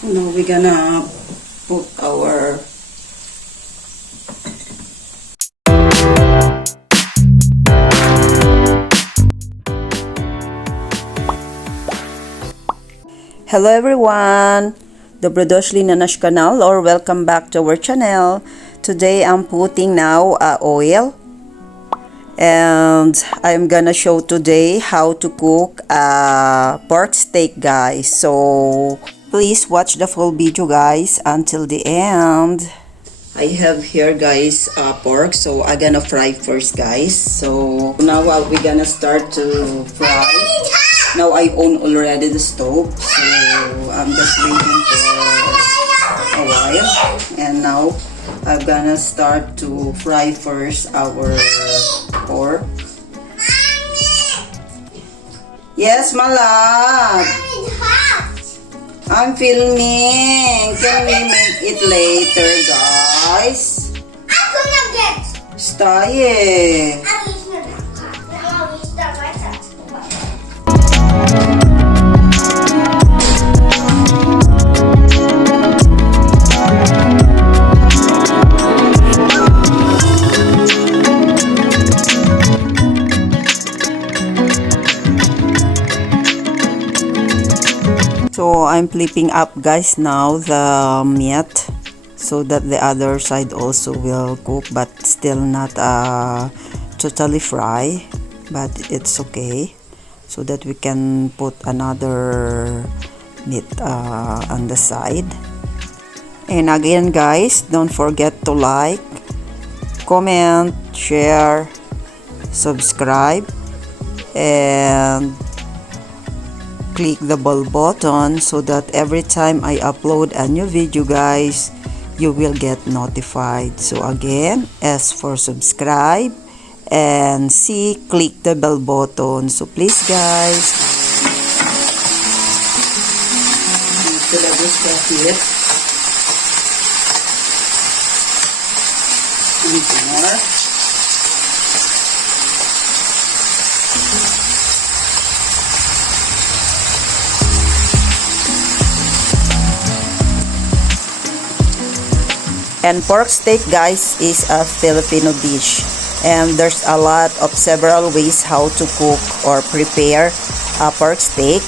So now we're gonna put our Hello everyone! Dobrodošli na naš kanal or welcome back to our channel. Today I'm putting now oil and I'm gonna show today how to cook pork steak, guys. So please watch the full video, guys, until the end. I have here, guys, pork, so I'm gonna fry first, guys. So now we're gonna start to fry. Now I own already the stove, so I'm just waiting for a while. And now I'm gonna start to fry first our pork. Yes, my love. I'm filming. Can we make it later, guys? I'm gonna get. Stay. So I'm flipping up, guys, now the meat so that the other side also will cook, but still not totally fry, but it's okay, so that we can put another meat on the side. And again, guys, don't forget to like, comment, share, subscribe, and click the bell button so that every time I upload a new video, guys, you will get notified. So again, S for subscribe, and C, click the bell button. So please, guys, more. And pork steak, guys, is a Filipino dish, and there's a lot of several ways how to cook or prepare a pork steak.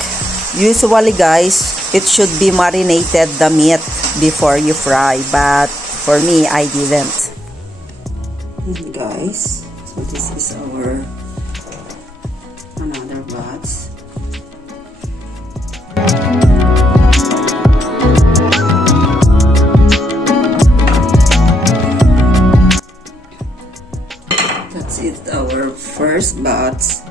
Usually, guys, it should be marinated the meat before you fry, but for me, I didn't. Guys, so this is our another batch. It's our first batch.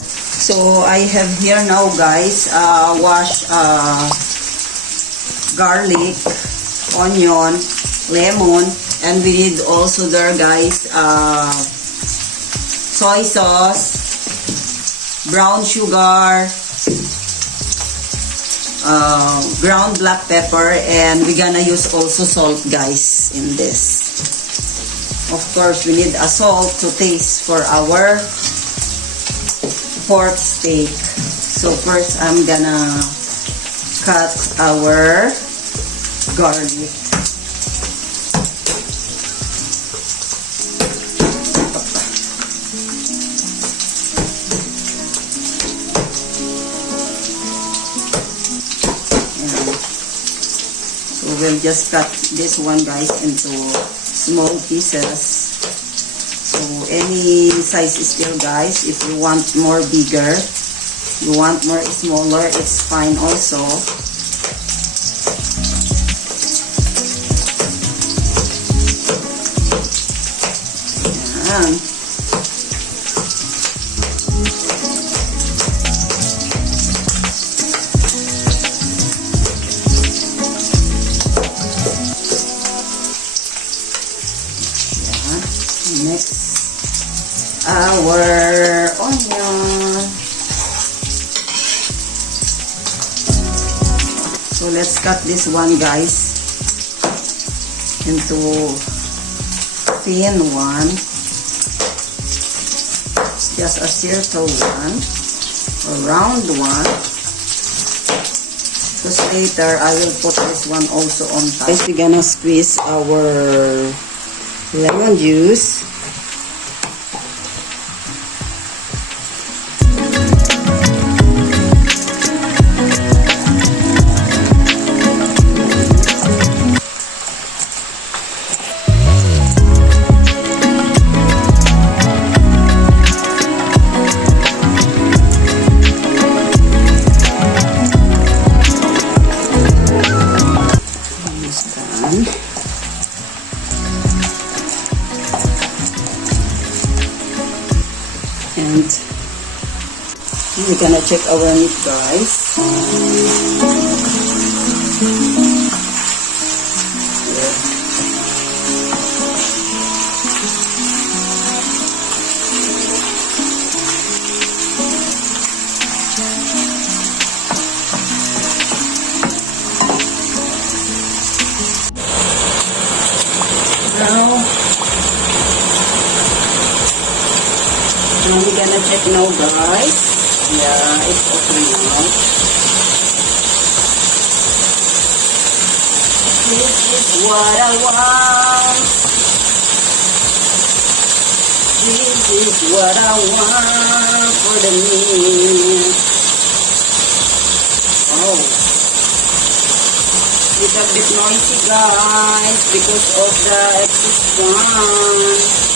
So I have here now, guys, wash garlic, onion, lemon, and we need also there, guys, soy sauce, brown sugar, ground black pepper, and we're gonna use also salt, guys, in this. Of course, we need a salt to taste for our pork steak. So first, I'm gonna cut our garlic. We'll just cut this one, guys, into small pieces. So any size is still, guys. If you want more bigger, you want more smaller, it's fine also. Ayan. Next, our onion. So let's cut this one, guys, into thin one. just a circle one or round one, because later I will put this one also on top. Guys, we're gonna squeeze our lemon juice. And we're gonna check our meat, guys. Now we're gonna check now, guys. Yeah, it's okay now. This is what I want. This is what I want for the meat. Oh, it's a bit noisy, guys, because of the excess one.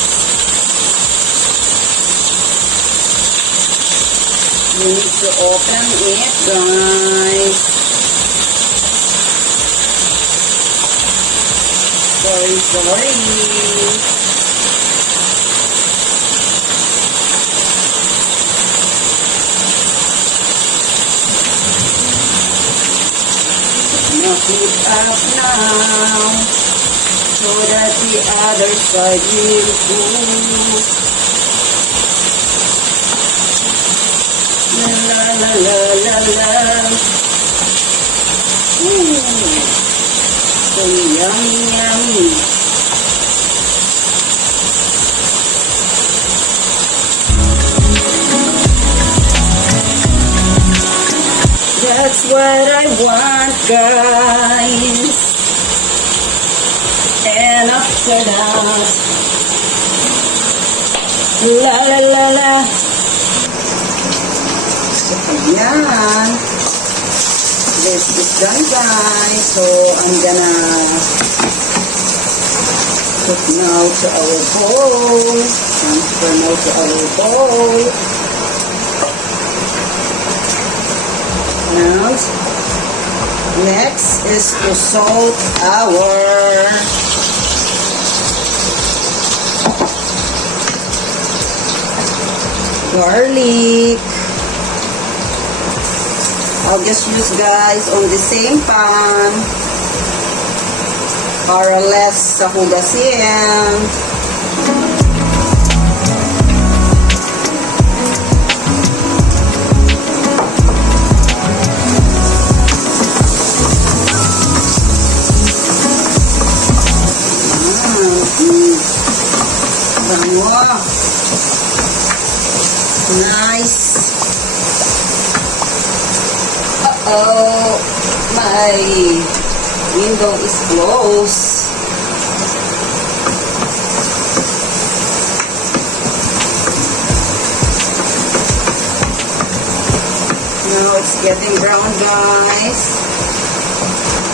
You need to open it, guys. Sorry. Now flip up now, so that the other side will cook. La la la la la. So yummy. That's what I want, guys. And after that, la la la la. Ayan. This is done, guys. So, I'm gonna put now to our bowl. Transfer now to our bowl. Now, next is to salt our garlic. I'll just use, guys, on the same pan para less sa hugasin. Bango. Nice. Oh, my window is closed. Now it's getting brown, guys.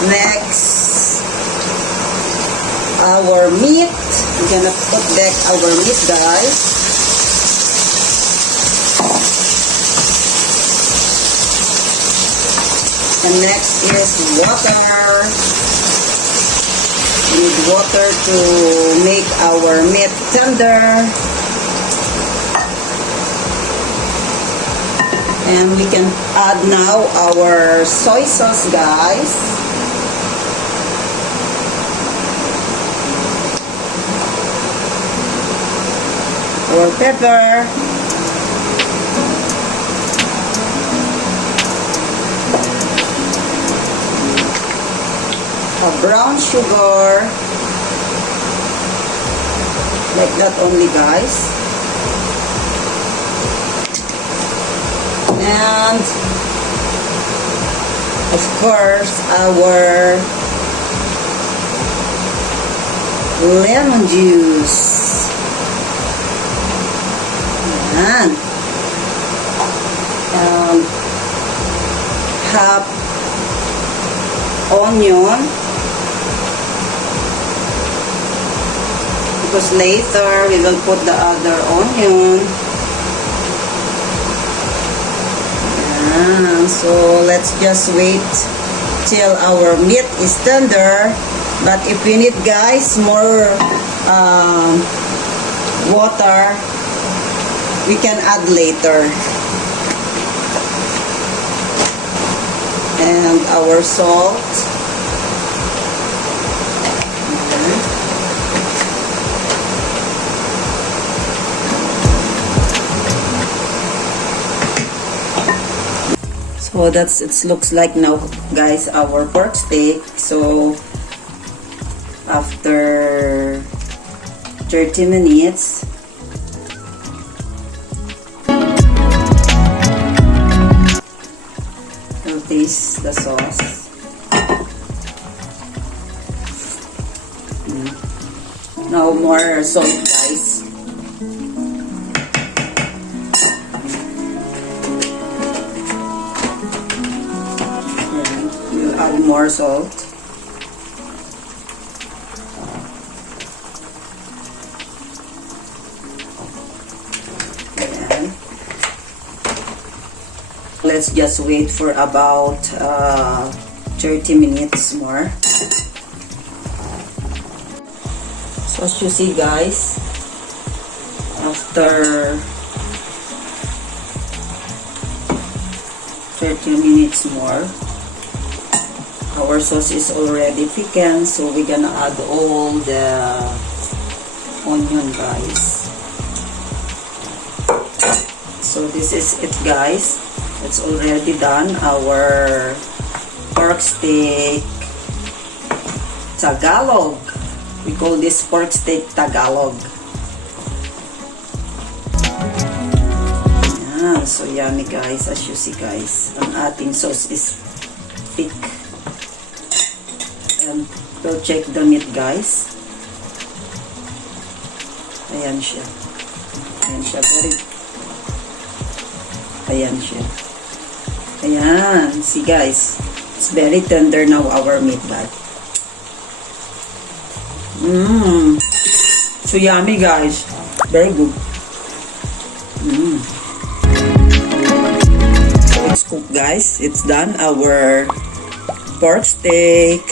Next, our meat. We're gonna put back our meat, guys. And next is water. We need water to make our meat tender. And we can add now our soy sauce, guys. Or pepper. A brown sugar, like that only, guys. And of course, our lemon juice. And half onion, because later we will put the other onion. So let's just wait till our meat is tender. But if we need, guys, more water, we can add later. And our salt. So it looks like now, guys, our pork steak. So after 30 minutes, we'll taste the sauce. Now more salt, guys. We'll add more salt. Let's just wait for about 30 minutes more. So as you see, guys, after 30 minutes more, our sauce is already thickened, so we're gonna add all the onion, guys. So this is it, guys. It's already done, our pork steak Tagalog. We call this pork steak Tagalog. Yeah, so yummy, guys. As you see, guys, ang ating sauce is thick. And we'll check the meat, guys. Ayan siya. Ayan siya. Ayan siya. Ayan. See, guys. It's very tender now, our meat, bag. So yummy, guys. Very good. So it's cooked, guys. It's done. Our pork steak.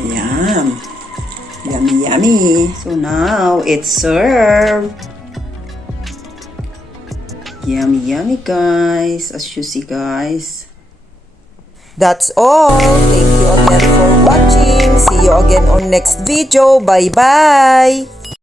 Ayan. Yummy, yummy. So now it's served. Yummy, yummy, guys. As you see, guys. That's all. Thank you again for watching. See you again on next video. Bye-bye.